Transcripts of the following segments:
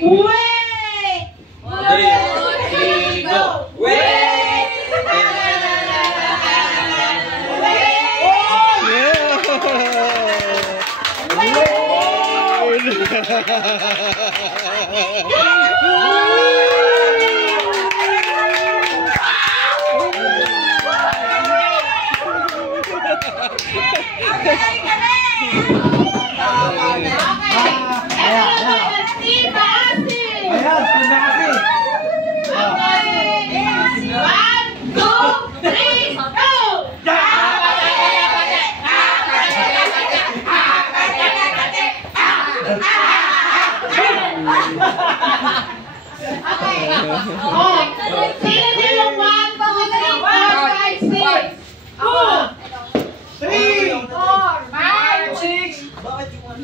Wait! 3, go! Wait!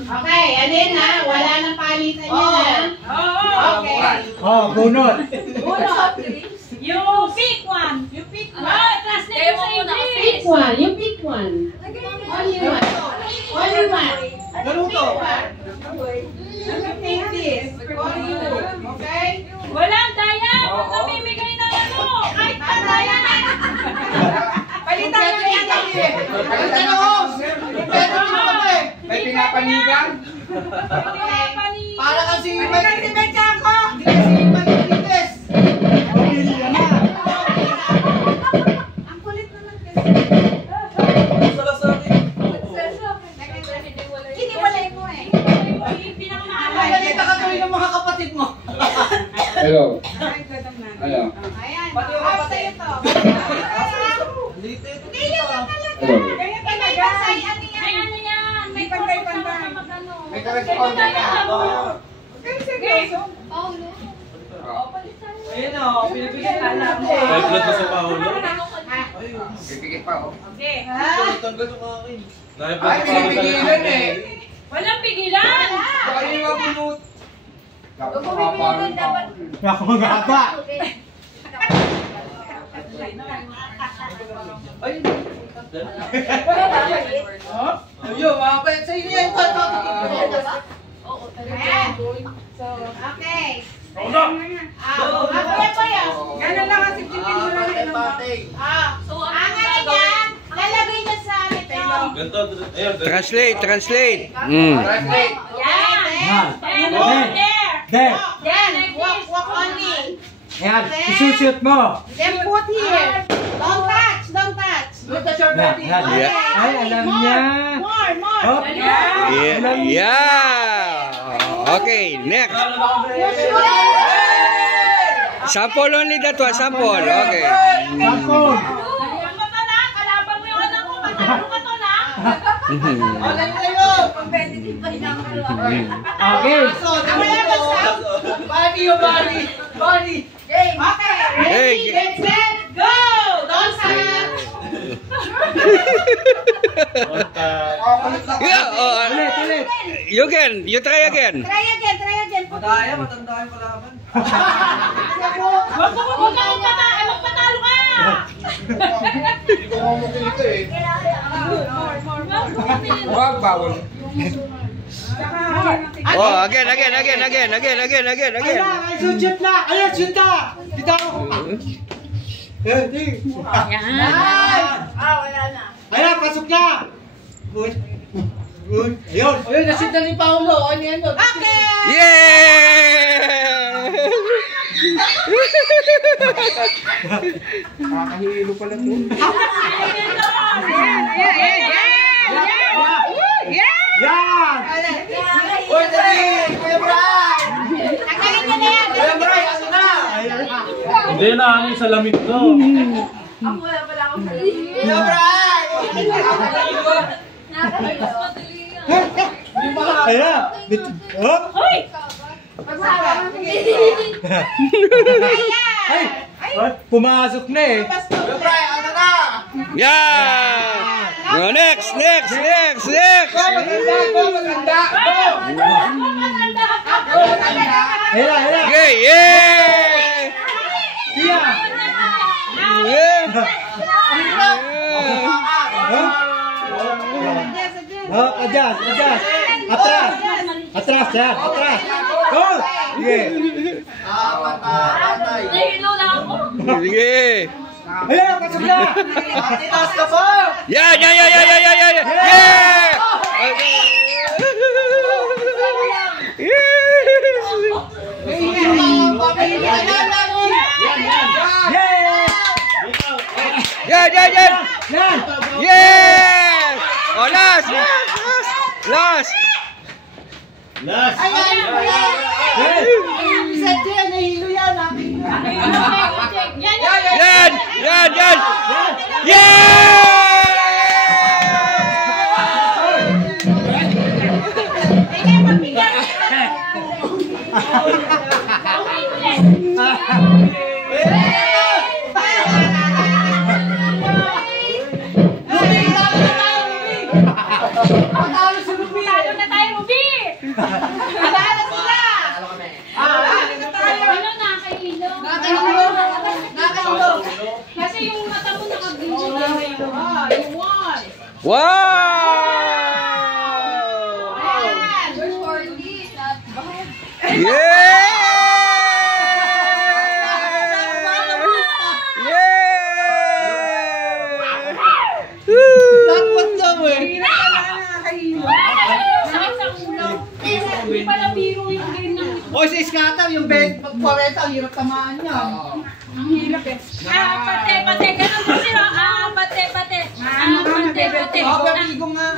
Okay, alin ha? Wala nang palitan yun ha? Okay. Oh, bunot. Bunot. You pick one. You pick one. Translate sa English. Pick one. You pick one. Only one. Only one. Galuto. Take this. For you. Okay? Walang daya. Huwag namimigay na ano. Kahit pa daya na. Palitan mo yan. Palitan ako. May pinapanigan. Para kasi may medyan ko. Hindi kasi manigites. Pamilya na. Ang kulit naman kasi. Hindi walay mo eh. Malita ka tuloy ng mga kapatid mo. Hello. Hello. Ayan. Para sa'yo to. Hindi yun lang talaga. Ganyan talaga. May ano yan. May pantay-pantay. May correspondent ka. Ayun o, pinipigil ka lang. May blood na sa Paolo? Pipigit pa ako. Okay. Tanggal yung akin. Ay, pinipigilan eh. Walang pigilan. Baka yung mga bunot. Dapat makaparin pa ako. Ako magapa. Ay, ayun, makapayat sa inyo yan. Okay. Ganun lang kasi pipin mo lang yung Ang ano yan, lalagay niya sa ito. Ganto, ayun. Translate. Translate. Yan. There. Then, walk only. Ayan, isushoot mo. Then put here. Don't touch, don't touch. Look at your Yan, daddy. yan. Okay. Ay, alam niya. More. Hop. Yeah. Okay, next. Sample only that one. Sample. Okay. Sample. Kalaban mo to na. Kalaban mo yung anak ko. Patalo ka to na. Okay. Body. Okay, ready, Hey. get set, go! Don't stop. Yeah, Ulit. you try again. Try again. Put Matanda yung kalaban. Huwag kang magpatalo ka. Hindi ko mamukita eh. Huwag, bawal. Oh, again. Ay, shoot na. Ayan, shoot na. Dito ako. Yan. wala na. Ayan, pasok na. Good. Ayun. Ayun, nasit na ni Paolo. Ano yan doon? Okay! Yeah! Nakakahilo pala ito. Yan. Uy, dali! Kuya Brian! Tanggalin niyo na yan. Kuya Brian, ano na? Hindi na, hangin sa lamig to. Kuya Brian! Ayan. Oh. Hoy! Ay. Pumasok na eh. Kuya Brian, ano na? Yeah! No, next. Maganda! Ayan. Okay, yeah! Yeah. Yeah! Oh, adjust. Atras yan. Atras. Go. Sige. Nahilo na ako. Sige. Ayan, pasok na. Itaas ka pa! Yan! Yeah! Yan! Yan. Yes! Oh, last! Last! Last! Yan! Yeah! Talo na tayo, Ruby! Alala sila! Ano, nakahilo? Nakahilo! Kasi yung mata mo nakagilid na ngayon. You won! Wow! Dapat daw eh! Sakit sa ulo. Hindi pala biro yung game ng... O si Scatter, yung 40, ang hirap tamaan niya. Ang hirap eh. Pate. Ganun po sila. Pate. Pero ligo nga.